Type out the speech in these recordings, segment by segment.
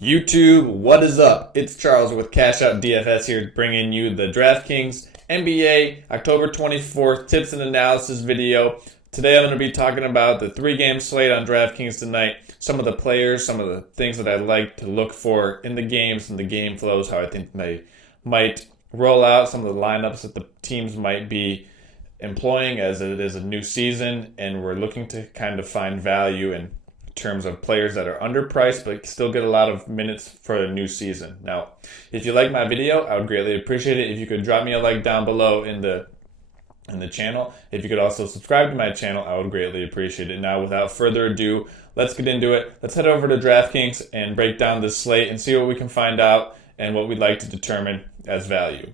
YouTube, what is up? It's Charles with Cash Out DFS here, bringing you the DraftKings NBA October 24th tips and analysis video. Today I'm going to be talking about the 3-game slate on DraftKings tonight, some of the players, some of the things that I like to look for in the games and the game flows, how I think they might roll out, some of the lineups that the teams might be employing as it is a new season, and we're looking to kind of find value in terms of players that are underpriced but still get a lot of minutes for a new season. Now, if you like my video, I would greatly appreciate it if you could drop me a like down below in the channel. If you could also subscribe to my channel, I would greatly appreciate it. Now, without further ado, let's get into it. Let's head over to DraftKings and break down this slate and see what we can find out and what we'd like to determine as value.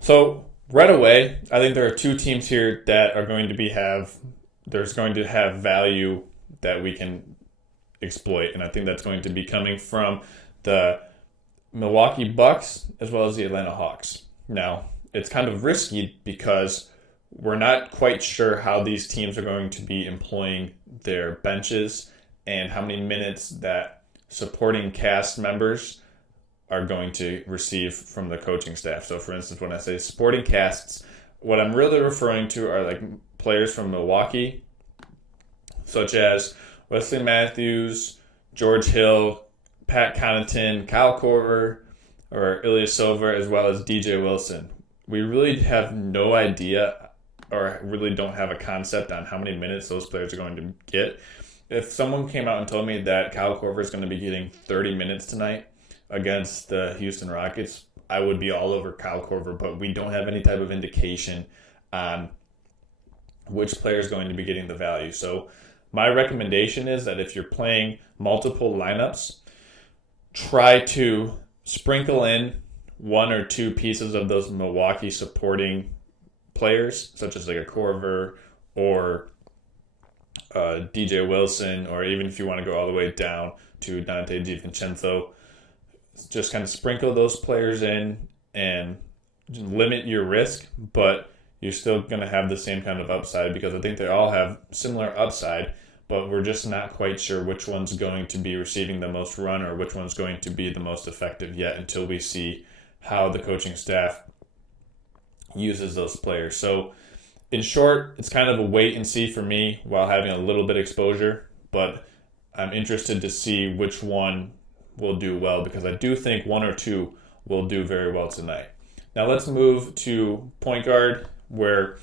So, right away, I think there are two teams here that are going to have value that we can exploit, and I think that's going to be coming from the Milwaukee Bucks as well as the Atlanta Hawks. Now, it's kind of risky because we're not quite sure how these teams are going to be employing their benches and how many minutes that supporting cast members are going to receive from the coaching staff. So, for instance, when I say supporting casts, what I'm really referring to are like players from Milwaukee, such as Wesley Matthews, George Hill, Pat Connaughton, Kyle Korver, or Ilyasova, as well as DJ Wilson. We really have no idea or really don't have a concept on how many minutes those players are going to get. If someone came out and told me that Kyle Korver is going to be getting 30 minutes tonight against the Houston Rockets, I would be all over Kyle Korver, but we don't have any type of indication on which player is going to be getting the value. So my recommendation is that if you're playing multiple lineups, try to sprinkle in one or two pieces of those Milwaukee supporting players, such as like a Korver or DJ Wilson, or even if you want to go all the way down to Dante DiVincenzo. Just kind of sprinkle those players in and limit your risk, but you're still going to have the same kind of upside because I think they all have similar upside, but we're just not quite sure which one's going to be receiving the most run or which one's going to be the most effective yet until we see how the coaching staff uses those players. So in short, it's kind of a wait and see for me while having a little bit of exposure, but I'm interested to see which one will do well because I do think one or two will do very well tonight. Now let's move to point guard, where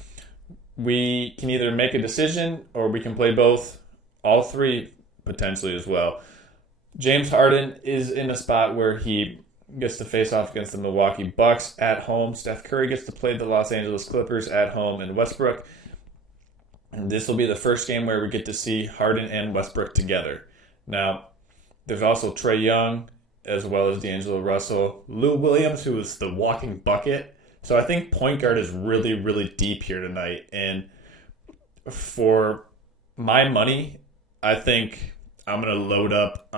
we can either make a decision or we can play both, all three potentially as well. James Harden is in a spot where he gets to face off against the Milwaukee Bucks at home. Steph Curry gets to play the Los Angeles Clippers at home in Westbrook. And this will be the first game where we get to see Harden and Westbrook together. Now, there's also Trae Young, as well as D'Angelo Russell. Lou Williams, who is the walking bucket. So I think point guard is really, really deep here tonight. And for my money, I think I'm going to load up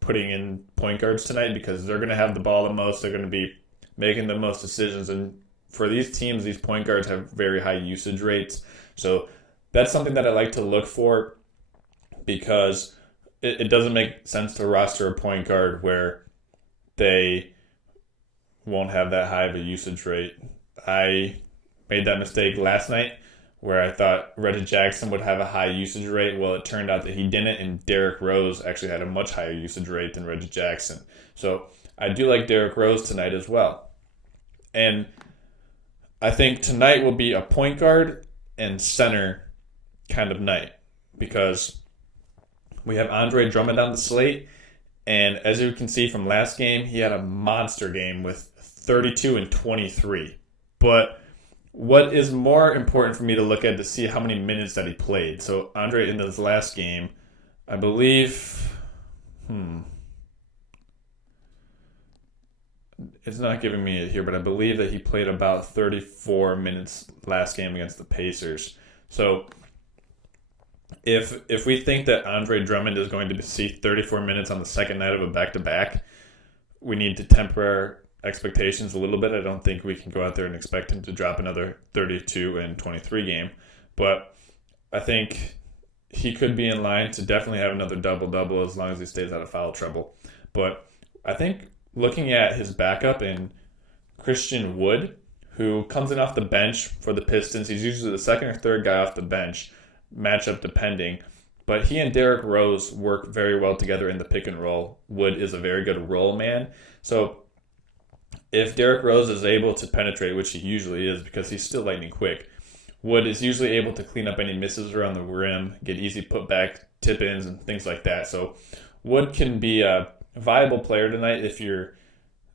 putting in point guards tonight because they're going to have the ball the most. They're going to be making the most decisions. And for these teams, these point guards have very high usage rates. So that's something that I like to look for because it doesn't make sense to roster a point guard where they won't have that high of a usage rate. I made that mistake last night where I thought Reggie Jackson would have a high usage rate. Well, it turned out that he didn't, and Derrick Rose actually had a much higher usage rate than Reggie Jackson. So I do like Derrick Rose tonight as well. And I think tonight will be a point guard and center kind of night because we have Andre Drummond on the slate, and as you can see from last game, he had a monster game with 32 and 23. But what is more important for me to look at to see how many minutes that he played. So Andre in his last game, I believe, it's not giving me it here, but I believe that he played about 34 minutes last game against the Pacers. So If we think that Andre Drummond is going to see 34 minutes on the second night of a back-to-back, we need to temper our expectations a little bit. I don't think we can go out there and expect him to drop another 32 and 23 game. But I think he could be in line to definitely have another double-double as long as he stays out of foul trouble. But I think looking at his backup in Christian Wood, who comes in off the bench for the Pistons, he's usually the second or third guy off the bench, matchup depending. But he and Derrick Rose work very well together in the pick and roll. Wood is a very good roll man. So if Derrick Rose is able to penetrate, which he usually is because he's still lightning quick, Wood is usually able to clean up any misses around the rim, get easy putback, tip-ins, and things like that. So Wood can be a viable player tonight if you're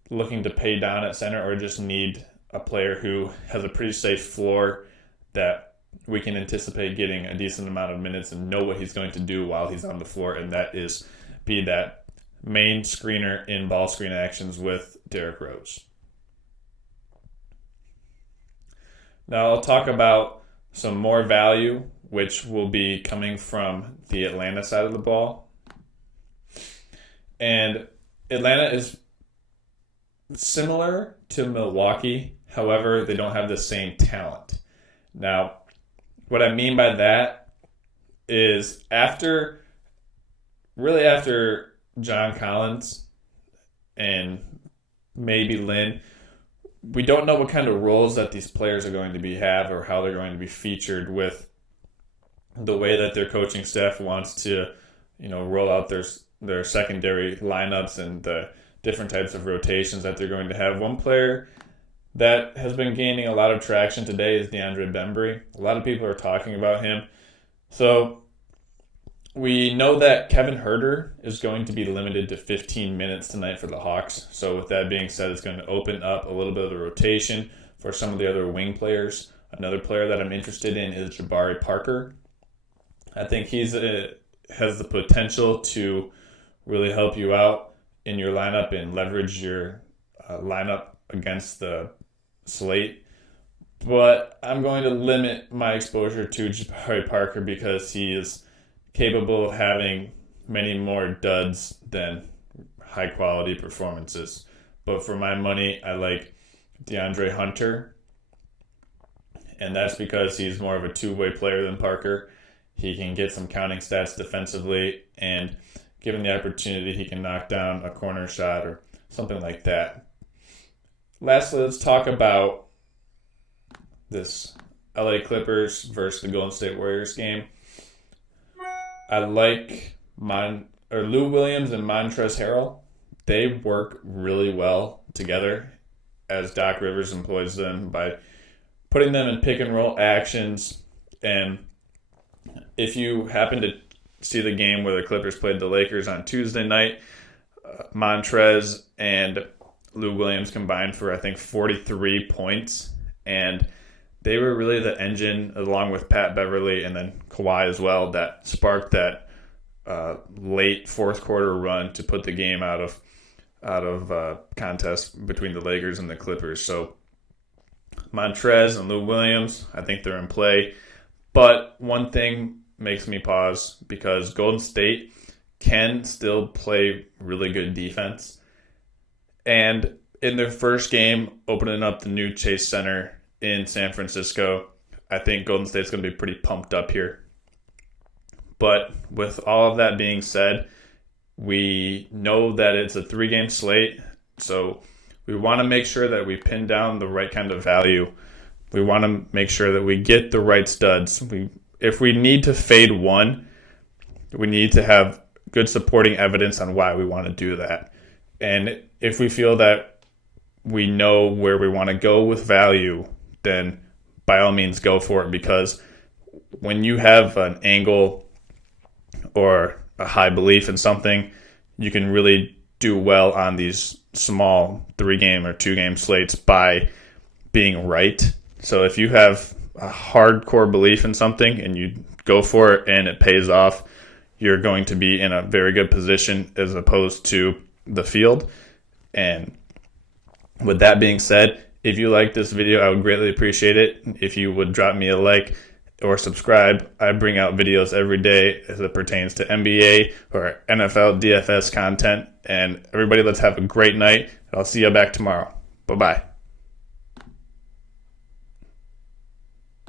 looking to pay down at center or just need a player who has a pretty safe floor that we can anticipate getting a decent amount of minutes and know what he's going to do while he's on the floor, and that is be that main screener in ball screen actions with Derrick Rose. Now I'll talk about some more value, which will be coming from the Atlanta side of the ball. And Atlanta is similar to Milwaukee. However, they don't have the same talent. Now, what I mean by that is after John Collins and maybe Lynn, we don't know what kind of roles that these players are going to have or how they're going to be featured with the way that their coaching staff wants to, roll out their secondary lineups and the different types of rotations that they're going to have. One player that has been gaining a lot of traction today is DeAndre Bembry. A lot of people are talking about him. So we know that Kevin Huerter is going to be limited to 15 minutes tonight for the Hawks. So with that being said, it's going to open up a little bit of the rotation for some of the other wing players. Another player that I'm interested in is Jabari Parker. I think he has the potential to really help you out in your lineup and leverage your lineup against the slate. But I'm going to limit my exposure to Jabari Parker because he is capable of having many more duds than high-quality performances. But for my money, I like DeAndre Hunter, and that's because he's more of a two-way player than Parker. He can get some counting stats defensively, and given the opportunity, he can knock down a corner shot or something like that. Lastly, let's talk about this LA Clippers versus the Golden State Warriors game. I like Lou Williams and Montrezl Harrell. They work really well together as Doc Rivers employs them by putting them in pick and roll actions. And if you happen to see the game where the Clippers played the Lakers on Tuesday night, Montrez and Lou Williams combined for, I think, 43 points. And they were really the engine, along with Pat Beverly and then Kawhi as well, that sparked that late fourth quarter run to put the game out of contest between the Lakers and the Clippers. So Montrez and Lou Williams, I think they're in play. But one thing makes me pause because Golden State can still play really good defense. And in their first game, opening up the new Chase Center in San Francisco, I think Golden State's going to be pretty pumped up here. But with all of that being said, we know that it's a 3-game slate, so we want to make sure that we pin down the right kind of value. We want to make sure that we get the right studs. If we need to fade one, we need to have good supporting evidence on why we want to do that. And if we feel that we know where we want to go with value, then by all means go for it, because when you have an angle or a high belief in something, you can really do well on these small 3-game or 2-game slates by being right. So if you have a hardcore belief in something and you go for it and it pays off, you're going to be in a very good position as opposed to the field. And with that being said, if you like this video, I would greatly appreciate it if you would drop me a like or subscribe. I bring out videos every day as it pertains to NBA or NFL DFS content. And everybody, let's have a great night. I'll see you back tomorrow. Bye-bye.